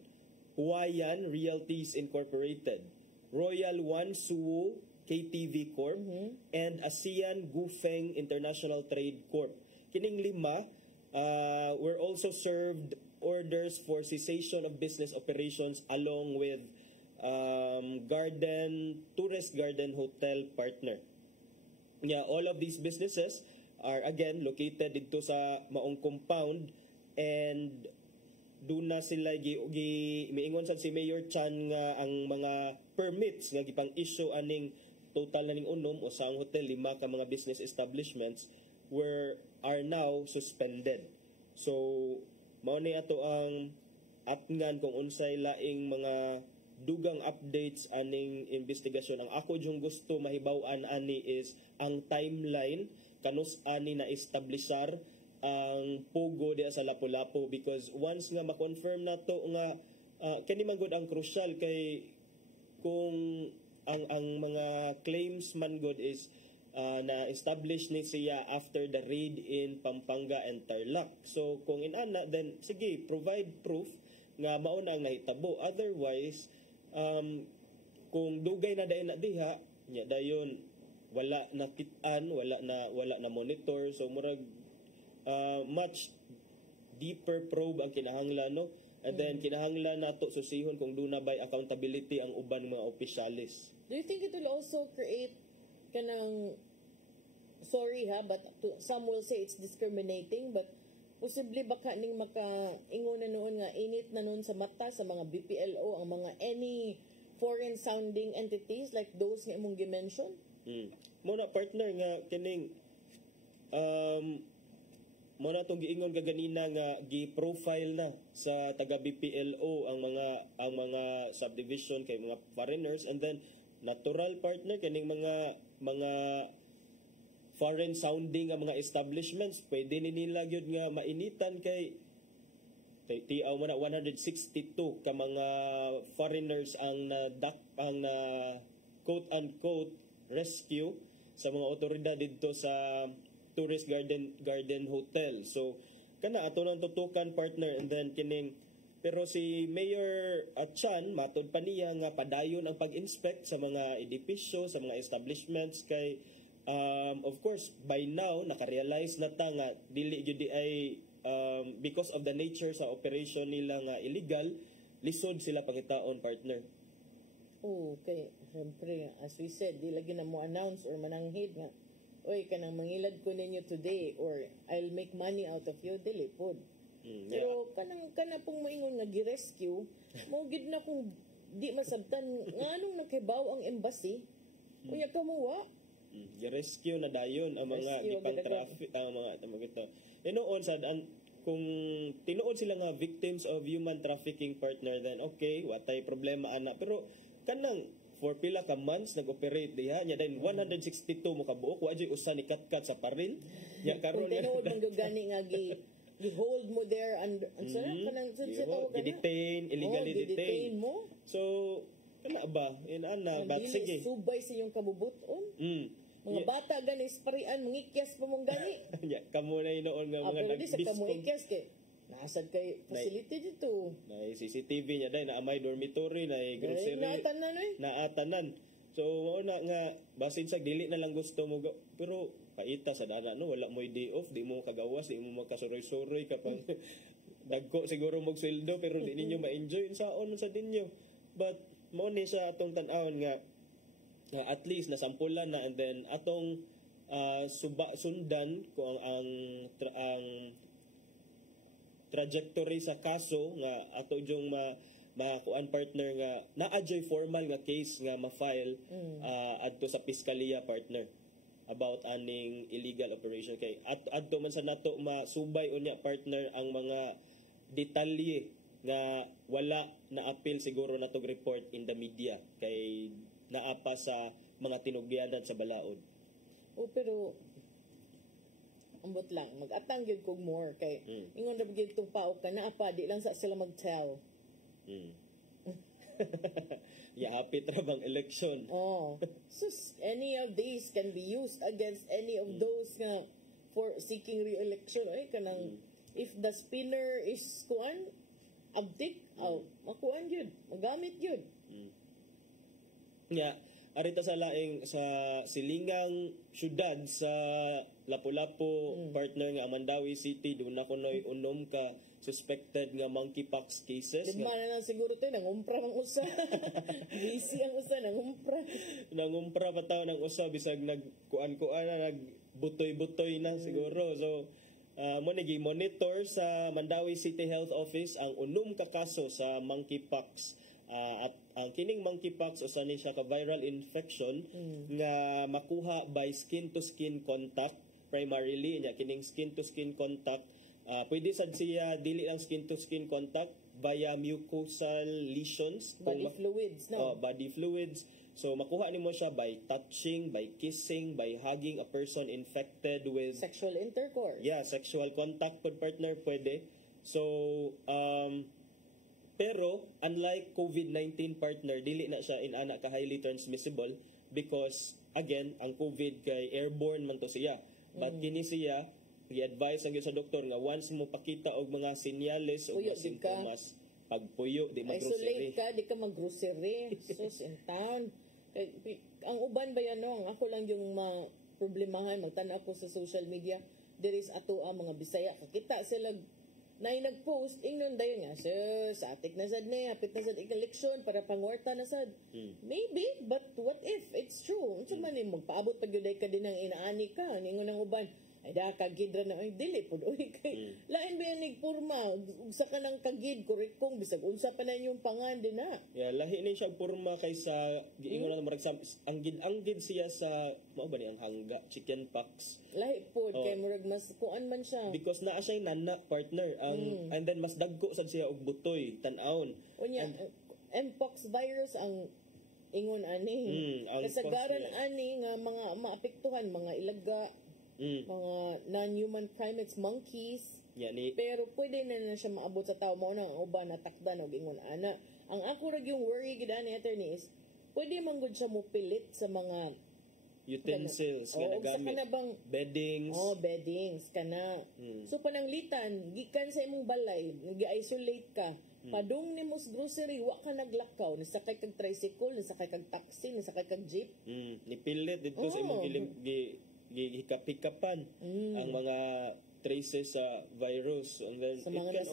Huayan Realties Incorporated, Royal One Suwo KTV Corp, and ASEAN Gufeng International Trade Corp. Kining 5 were also served orders for cessation of business operations along with Tourist Garden Hotel partner. All of these businesses are again located dito sa maong compound and doon na sila miingon sad si Mayor Chan nga ang mga permits nga gipang-issue aning total na ning unom o sa hotel 5 ka mga business establishments are now suspended. So mao ni ato ang atngan kung unsay laing mga dugang updates aning investigasyon. Ang ako yung gusto mahibaw-an ani is ang timeline kanus ani na establishar ang pogo diya sa Lapu-Lapu because once nga ma-confirm na to nga kani man gud ang crucial kay kung ang mga claims man god is na establish ni siya after the raid in Pampanga and Tarlac. So kung inana then sige provide proof nga mao na ang nahitabo. Otherwise kung dugay na dayon na diha nya dayon wala na kit-an, wala na monitor so murag much deeper probe ang kinahanglan no. And then kinahanglan nato susihon kung doon na bay accountability ang uban mga opisyalis. Do you think it will also create kanang sorry but some will say it's discriminating but possibly baka ning maka-ingon na noon nga init na noon sa mata sa mga BPLO ang mga any foreign sounding entities like those nga imong gi-mention? Muna partner nga kining muna itong giingon kaganina nga gi-profile na sa taga BPLO ang mga subdivision kay mga foreigners and then natural partner kaning mga foreign sounding nga mga establishments pwede ni nila gyud nga mainitan kay tiaw mo na 162 ka mga foreigners ang na quote unquote rescue sa mga otoridad dito sa Tourist Garden Hotel. So kana ato nang tutukan partner and then kining pero si Mayor Chan matod pa niya nga padayon ang pag-inspect sa mga edipisyo, sa mga establishments kay of course by now naka-realize na ta nga dili gyud ay because of the nature sa operation nila nga illegal lisod sila pangitaon partner. Okay, syempre as we said di lagi na mo announce or mananghid nga oy kanang mangilad ko ninyo today or I'll make money out of you dili pod. Pero kana pong maingon nga gi-rescue mo gid na kung di masabtan nganong nakibaw ang embassy kuya kamuwa gi-rescue na dayon ang mga gipang traffic ang mga ito inoon sad kung tinuod sila nga victims of human trafficking partner then okay watay problema ana pero kanang for pila ka months nag-operate diha nya then 162 mo ka buok wa jud usa ni katkat sa parin nya karon tinuod man gani nga gi-hold mo there and kanang detain illegally detain mo so kana ba inana but sige subay sa iyong kabubuton Mga bata gani sparian mangikyas pa mong gani. Ya, kamo na inoon nga mga pero di sa kamo ikyas kay nasad kay facility dito. Na CCTV niya dai na amay dormitory na grocery. Naatanan. So mao na nga basin sa dili na lang gusto mo pero kaita sa dana no wala mo day off, di mo kagawas, di mo makasuroy-suroy kapag dagko siguro mog sweldo pero di ninyo ma-enjoy saon sa dinyo. But mo ni siya atong tan-awon nga at least nasampulan na and then atong sundan kung ang trajectory sa kaso nga ato jung makuan partner nga na-adjoy formal nga case nga ma-file adto sa piskalya partner about aning illegal operation kay adto man sa nato masubay unya partner ang mga detalye nga wala na appeal siguro natong report in the media kay naapa sa mga tinugyanan sa balaod. Pero ambot lang mag-atang gyud kog more kay ingon na gyud tong paok ka naapa di lang sa sila mag-tell. Hapit ra bang election. So any of these can be used against any of those nga for seeking re-election ay kanang if the spinner is kuan abdik makuan gyud magamit gyud. Arita sa laing sa silingang syudad sa Lapu-Lapu partner nga Mandawi City doon na kunoy unom ka suspected nga monkeypox cases. Lima na lang siguro to nangumpra ng usa. Busy ang usa nangumpra. Nangumpra pa taw ng usa bisag nagkuan-kuan na nagbutoy-butoy na siguro. So mo nagi-monitor sa Mandawi City Health Office ang unom ka kaso sa monkeypox. At ang kining monkeypox usa ni siya ka viral infection nga makuha by skin to skin contact primarily nya kining skin to skin contact pwede sad siya dili lang skin to skin contact via mucosal lesions body fluids body fluids so makuha nimo siya by touching, by kissing, by hugging a person infected with sexual intercourse. Sexual contact pod partner pwede. So pero unlike COVID-19 partner, dili na siya inana ka highly transmissible because again, ang COVID kay airborne man to siya. But kini siya gi-advise ang sa doktor nga once mo pakita og mga senyales o mga simptomas, pagpuyo, di mag-grocery. Isolate ka, di ka mag-grocery. Sus, in town. Ang uban ba yan, no? Ang ako lang yung problemahan, magtanaw ko sa social media, there is ato ang mga Bisaya. Kakita sila na nag-post, ingnon dayon nga, sa atik na sad na, hapit na sad eleksyon para pangwarta na sad. Maybe, but what if it's true? Unsa man magpaabot pag yuday ka din ng inaani ka, ningon ng uban, ay da kagid ra na ay dili pud oy kay lain ba nig porma usa ka nang kagid correct kung bisag unsa pa na yung pangan din na lahi ni siya porma kaysa giingon na marag ang gid siya sa mao ba ni ang hangga chicken pox lahi pud kay murag mas kuan man siya because naa siya nana partner and then mas dagko sad siya og butoy tan-awon unya mpox virus ang ingon ani kasagaran ani nga mga maapektuhan mga ilaga mga non-human primates, monkeys. Pero pwede na siya maabot sa tao mo nang uban na takdan og ingon ana. Ang ako rag yung worry gid ani attorney is pwede man gud siya mopilit sa mga utensils nga nagamit. Beddings. Beddings kana. So pananglitan gikan sa imong balay, gi-isolate ka. Padung nimo sa grocery, wa ka naglakaw, nasakay kag tricycle, nasakay kag taxi, nasakay kag jeep. Nipilit dito sa imong hikap-hikapan ang mga traces sa virus and then sa mga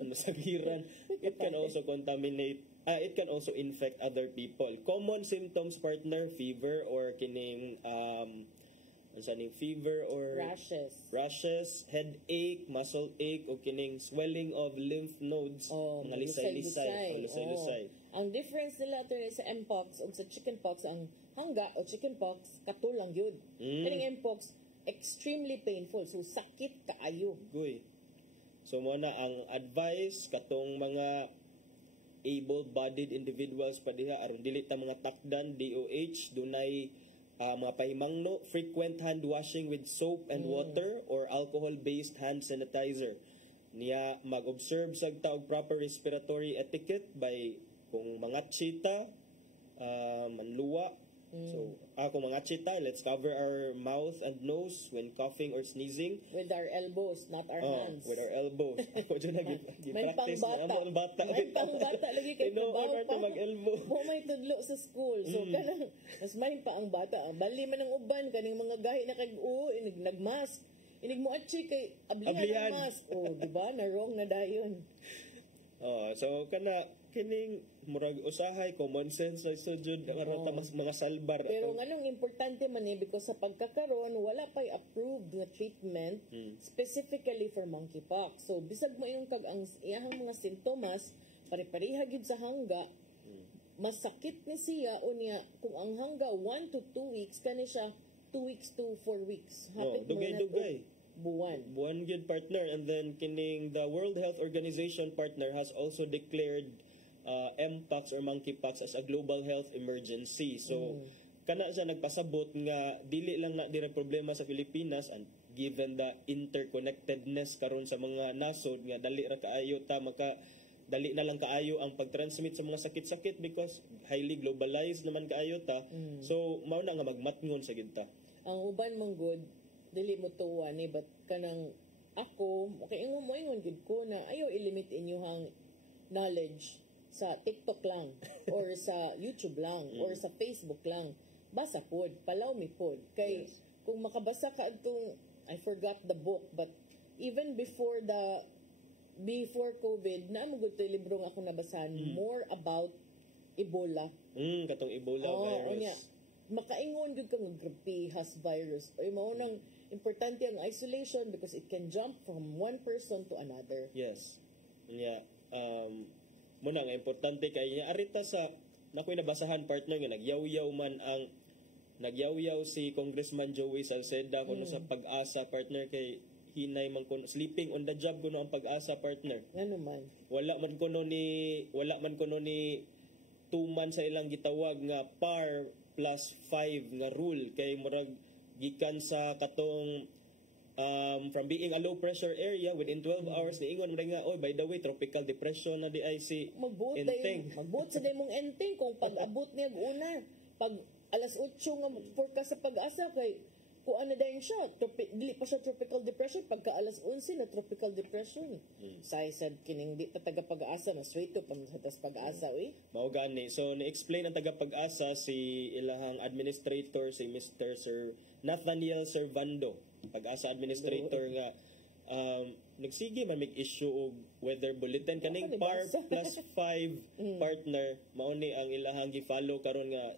nasagiran it can also contaminate it can also infect other people. Common symptoms partner fever or kining fever or rashes, headache, muscle ache o kining swelling of lymph nodes mga lisay-lisay. Ang difference nila sa mpox o sa chickenpox ang hangga o chickenpox katulang yun. Kaning mpox extremely painful so sakit kaayo. So mo na ang advice katong mga able-bodied individuals pa diha aron dili ta mga takdan DOH dunay mga pahimangno frequent hand washing with soap and water or alcohol-based hand sanitizer. Niya mag-observe sa taog proper respiratory etiquette by kung mga chita, manluwa, So, ako mga chita, let's cover our mouth and nose when coughing or sneezing. With our elbows, not our hands. With our elbows. Ako dyan May nag-practice pangbata. na ang bata. May pangbata lagi kay trabaho pa. mag-elbow. Mo may tudlo sa school. So, kanang, mas may pa ang bata. Bali man ang uban, kaning mga gahi na kag nagmask. Inig mo atchi kay ablihan ang mask. Diba? Na-wrong na dayon. So, kining murag usahay common sense na sujud mga salbar. Pero nganong importante man because sa pagkakaroon wala pay approved na treatment specifically for monkeypox. So bisag mo yung kag ang iyang mga sintomas pare-pareha gyud sa hangga, masakit ni siya unya kung ang hangga 1 to 2 weeks kani siya 2 weeks to 4 weeks. Hapit dugay-dugay. Buwan gyud partner, and then kining the World Health Organization partner has also declared mpox or monkeypox as a global health emergency. So kana siya nagpasabot nga dili lang na dire problema sa Pilipinas, and given the interconnectedness karon sa mga nasod nga dali ra kaayo ta dali na lang kaayo ang pagtransmit sa mga sakit-sakit because highly globalized naman kaayo ta. So mao na nga magmatngon sa gid ta. Ang uban mong good dili mo tuwa ni but kanang ako okay ingon mo ingon gid ko na ayo i-limit inyong knowledge sa TikTok lang or sa YouTube lang or sa Facebook lang. Basa pod, palaw mi pod. Kay kung makabasa ka adtong I forgot the book but even before COVID na mo gud libro nga ako nabasahan more about Ebola. Katong Ebola virus. Makaingon gud kang grapihas virus. Ay mao nang importante ang isolation because it can jump from one person to another. Yes. Muna nga importante kay niya arita sa nakoy nabasahan partner nga nagyaw-yaw si Congressman Joey Salceda kuno sa Pag-asa partner kay hinay man kuno sleeping on the job kuno ang Pag-asa partner. Ano man? Wala man kuno ni 2 months sa ilang gitawag nga par plus 5 nga rule kay murag gikan sa katong from being a low pressure area within 12 hours niingon mo nga by the way tropical depression na di ay si Enteng. Magbuot sa mong Enteng kung pag-abot niya una pag alas 8 nga forecast sa Pag-asa kay kuan na dayon siya dili pa siya tropical depression pagka alas 11 na tropical depression. So I said kining di ta taga Pag-asa na straight to tas Pag-asa mao gani. So ni-explain ang taga Pag-asa si ilahang administrator si Mr. Sir Nathaniel Servando, Pag-asa administrator nga nagsige man mig issue og weather bulletin kaning par plus 5 partner mao ni ang ilahang gi-follow karon nga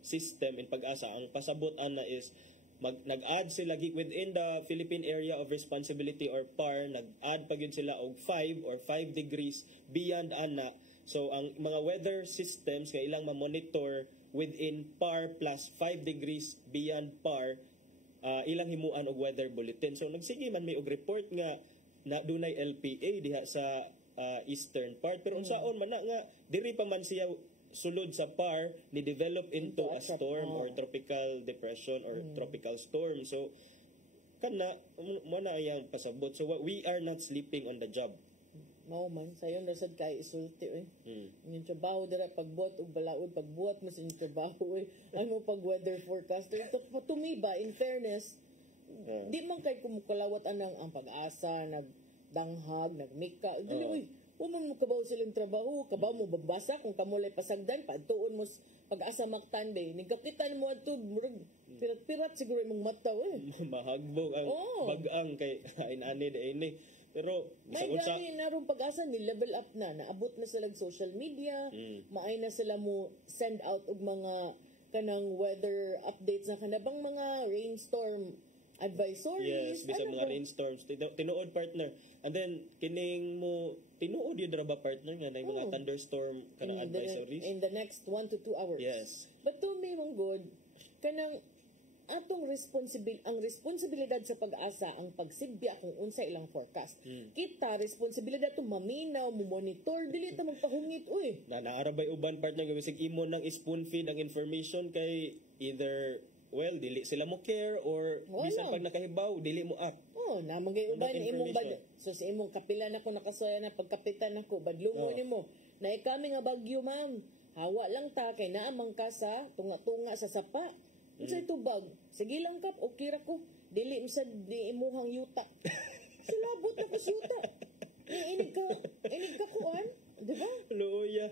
system in Pag-asa. Ang pasabot ana is nag-add sila within the Philippine Area of Responsibility or PAR, nag-add pa gyud sila og 5 or 5 degrees beyond ana. So ang mga weather systems nga ilang ma-monitor within PAR plus 5 degrees beyond PAR, ilang himuan og weather bulletin. So nagsige man may og report nga na dunay LPA diha sa eastern part, pero unsaon man na nga diri pa man siya sulod sa PAR ni develop into a storm or tropical depression or tropical storm. So kana mo na iyang pasabot. So we are not sleeping on the job. Mao man sayon rasad kay isulti yung trabaho dira pagbuot og balaod pagbuot mo sa inyong trabaho ano pag weather forecaster ito tumiba in fairness di man kay kumukalawat anang ang Pag-asa nagdanghag nagmika dili mo kabaw silang trabaho kabaw mo babasa kung kamulay pasagdan paadtuon mo Pag-Asa maktan be nigakitan mo adto murag pirat siguro imong mata mahagbog ang bag-ang kay inani de ini. Pero may gani narong Pag-Asa ni level up na naabot na sila social media maay na sila mo send out og mga kanang weather updates na kanabang mga rainstorm advisories. Yes, bisa mga rainstorms tinuod partner, and then kining mo tinuod yun ra ba partner nga na mga thunderstorm kanang advisories in the next 1 to 2 hours. Yes, but to me mong good kanang atong responsibilidad sa Pag-Asa ang pagsigbi kung unsa ilang forecast. Kita responsibilidad to maminaw mo monitor dili ta magpahungit naarabay uban partner nga bisig imo nang spoon feed ang information kay either dili sila mo care or bisan pag nakahibaw dili mo up. Namangay uban imong so sa imong kapilan ako nakasuya na pagkapitan ako badlungo nimo na kami nga bagyo ma'am hawa lang ta kay naamang ka sa tunga-tunga sa sapa. Unsay tubag? Sige lang kap, okay ra ko. Dili misad di imuhang yuta. Sulabot na kas yuta. Inig ka kuan, di ba? Luya.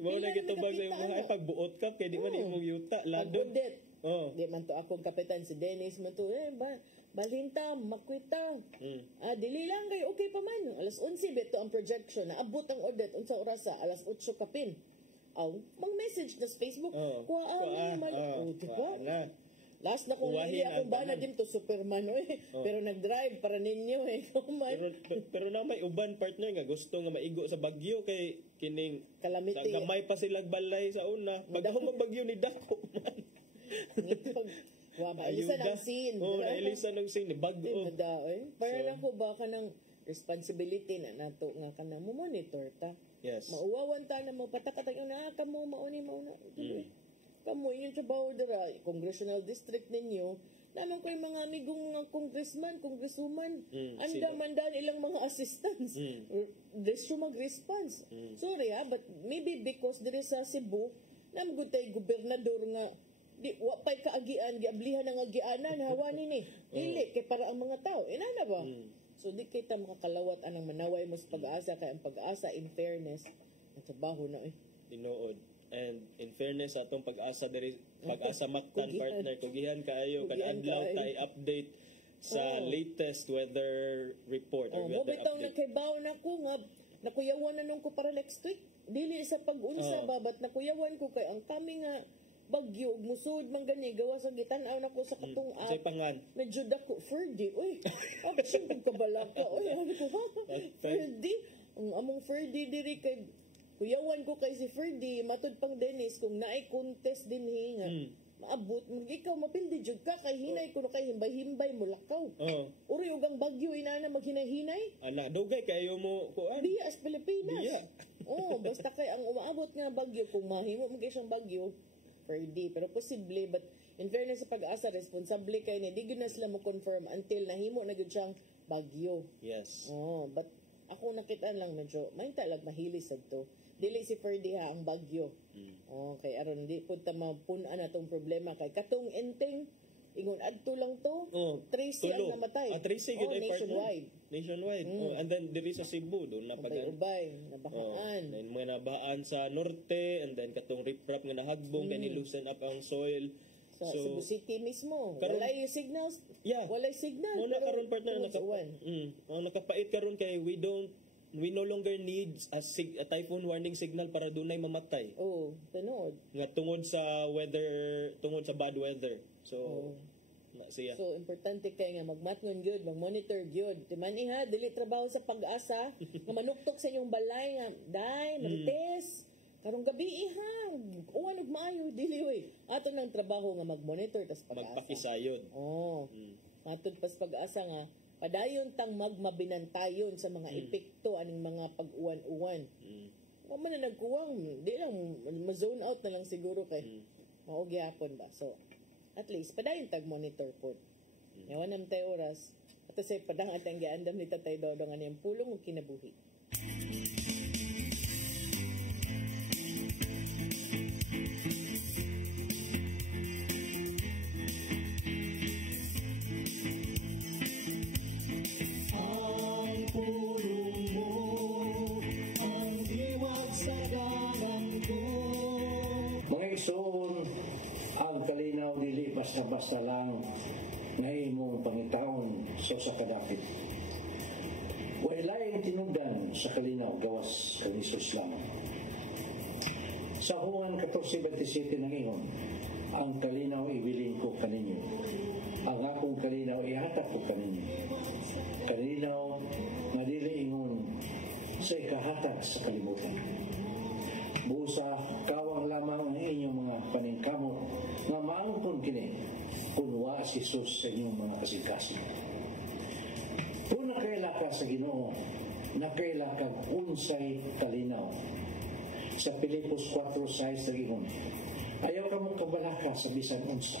Mo na gitubag sa imong ay pagbuot kap kay di man imong yuta ladon. Di man to akong kapitan si Dennis man to balinta, makwita. Dili lang kay okay pa man. Alas 11 beto ang projection. Naabot ang audit unsa oras sa alas 8 kapin. Mag-message na sa Facebook. Kuhaan diba? Last na kung hindi ako ba na din to Superman pero nag-drive para ninyo pero na may uban partner nga gusto nga maigo sa bagyo kay kining calamity. Gamay pa sila balay sa una. Pagka bagyo ni dako man. Mailisan ang scene. Mailisan ang scene. Bago. Para na ko ba ka ng responsibility na nato nga ka na monitor ta. Yes. Mauwawan ta na magpatakatag na kamo mauna. Kamu yung trabaho dara, congressional district ninyo, naman ko yung mga amigong mga congressman, congresswoman, andaman ilang mga assistants. This yung mag-response. Sorry but maybe because there sa Cebu, namagod tayo gobernador nga, di wapay kaagian, giablihan ng agianan, hawanin Dili, kay para ang mga tao. Inana ba? So di kita makakalawat anang manaway mo sa pag-asa, kaya ang pag-asa, in fairness, ang trabaho na Tinood. And in fairness atong pag-asa diri pag-asa matkan partner kugihan kaayo kada adlaw tay update sa latest weather report or weather bitaw update. Nakaibaw na ko nga nakuyawan na nung ko para next week. Dili sa pag-unsa babat nakuyawan ko kay ang kami nga bagyo ug musud man gani gawa sa gitan-aw na ko sa katong Say pangan. Medyo dako Ferdi. Absent ko kabalaka. Ano ko Ferdi. Ang among Ferdi diri kay kuyawan ko kay si Ferdi, matud pang Dennis, kung naay contest din nga, maabot, ikaw mapildi jud ka, kay hinay ko na kay himbay-himbay mo lakaw. Uri ugang bagyo, inana maghinay-hinay. Dugay kayo mo, kuan. Biya as Pilipinas. Basta kay ang umaabot nga bagyo, kung mahimo mo siyang bagyo, Ferdi, pero posible, but in fairness sa pag-asa, responsable kay ni, di na sila mo confirm until nahimo na gud siyang bagyo. Yes. But ako nakitaan lang medyo, may talag mahilis sa to. Dili si Ferdi ang bagyo. Okay, aron di punta mapunan na tong problema kay katong enteng ingon adto lang to. Tracy ang namatay. Tracy gud ay nationwide. Nationwide. And then diri sa Cebu do na ubay nabahaan. And mga nabaan sa norte and then katong riprap nga nahagbong kay ni-loosen up ang soil. So Cebu City mismo. Walay signals. Walay signal. Wala karon partner ang nakapait karon kay we no longer need a typhoon warning signal para dunay mamatay. Tunod. Nga tungod sa weather, tungod sa bad weather. So, siya. So, importante kay nga magmatngon gyud, mag-monitor gyud. Timan dili trabaho sa pag-asa, nga manuktok sa inyong balay nga, marites. Karong gabi uwan ug maayo dili Ato nang trabaho nga mag-monitor tas pag-asa. Magpakisayod. Matod pas pag-asa nga padayon tang magmabinantayon sa mga epekto aning mga pag-uwan-uwan. Man na nagkuwang, di lang ma-zone out na lang siguro kay mao gyapon ba. So at least padayon tag monitor po. Yawan nam tay oras. Ato say padang atang giandam ni Tatay Dodong aniyang pulong ug kinabuhi. Basta lang ngayon mong pangitaon sa kadapit. Walay tinugdan sa kalinaw gawas kang Isus lang. Sa Juan 14:27 ng ingon, ang kalinaw ibilin ko kaninyo. Ang akong kalinaw ihatag ko kaninyo. Kalinaw nga dili ingon sa ikahatag sa kalimutan. Busa kawang lamang ang inyong mga paningkamot nga maangkon kini kunwa si Jesus sa inyong mga kasing-kasing. Kung nakaila ka sa Ginoo, nakaila ka unsay kalinaw. Sa Pilipos 4:6 nagingon, ayaw ka mong kabalaka sa bisan unsa.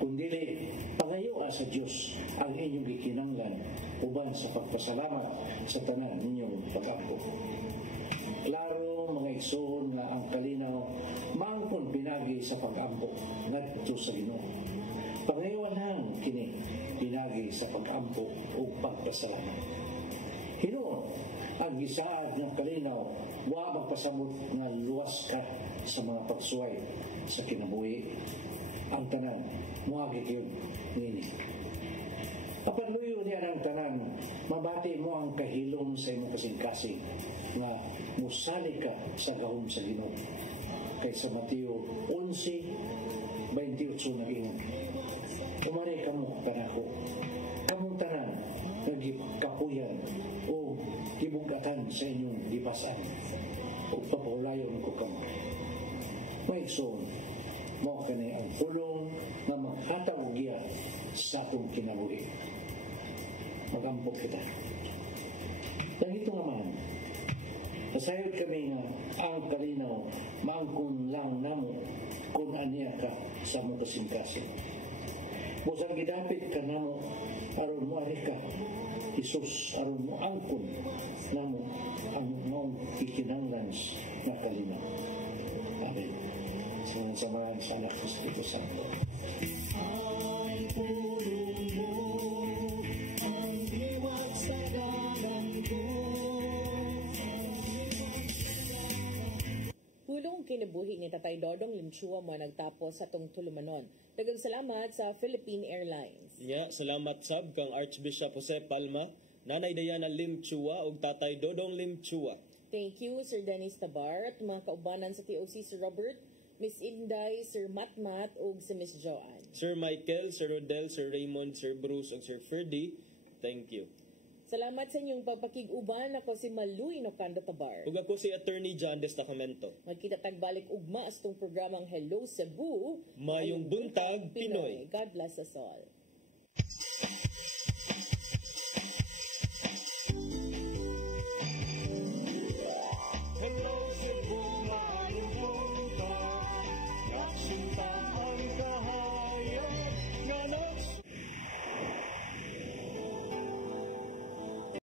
Kundili pangayoa sa Dios ang inyong gikinanglan uban sa pagpasalamat sa tanan ninyong pag-ako. Klaro mga igsoon nga ang kalinaw pinagi sa pag-ambok ngadto sa Ginoo. Pangayawanhan kini pinagi sa pag-ambok ug pagpasalamat. Hinuon ang gisaad ng kalinaw wa magpasamot nga luwas ka sa mga pagsuway sa kinabuhi. Ang tanan moagi gyud nini. Apan luyo niya ng tanan, mabati mo ang kahilom sa imong kasing-kasing nga musali ka sa gahom sa Ginoo. Kay sa Mateo 11:28 nag-ingon, umari kamo kanako, kamong tanan nagikapuyan o gibugatan sa inyong libasan o papulayon ko kamo. Maigsoon, mo kani ang pulong nga maghatag giya sa atong kinabuhi. Magampok kita. Dahito naman, nasayod kami nga ang kalinaw maangkon lang namo kung aniya ka sa mong kasing-kasing. Musang gidapit ka namo aron mo ari ka Isus aron mo angkon namo ang mong ikinanglan na kalinaw. Amen. Samahan sa anak ng Espiritu Santo. Ang pulong mo, ang liwat sa galang ko. Pulong kinabuhi ni Tatay Dodong Limchua mo nagtapos sa tong tulumanon. Daghang salamat sa Philippine Airlines. Salamat sab kang Archbishop Jose Palma, Nanay Diana Limchua ug Tatay Dodong Limchua. Thank you, Sir Dennis Tabar, at mga kaubanan sa TOC, Sir Robert, Miss Inday, Sir Matmat, ug si Miss Joanne. Sir Michael, Sir Rodel, Sir Raymond, Sir Bruce, ug Sir Ferdy, thank you. Salamat sa inyong pagpakig-uban. Ako si Malu Inocando Tabar. Ug ako si Attorney John Destacamento. Magkita tagbalik ugma sa itong programang Hello Cebu. Mayong Buntag, Pinoy. God bless us all.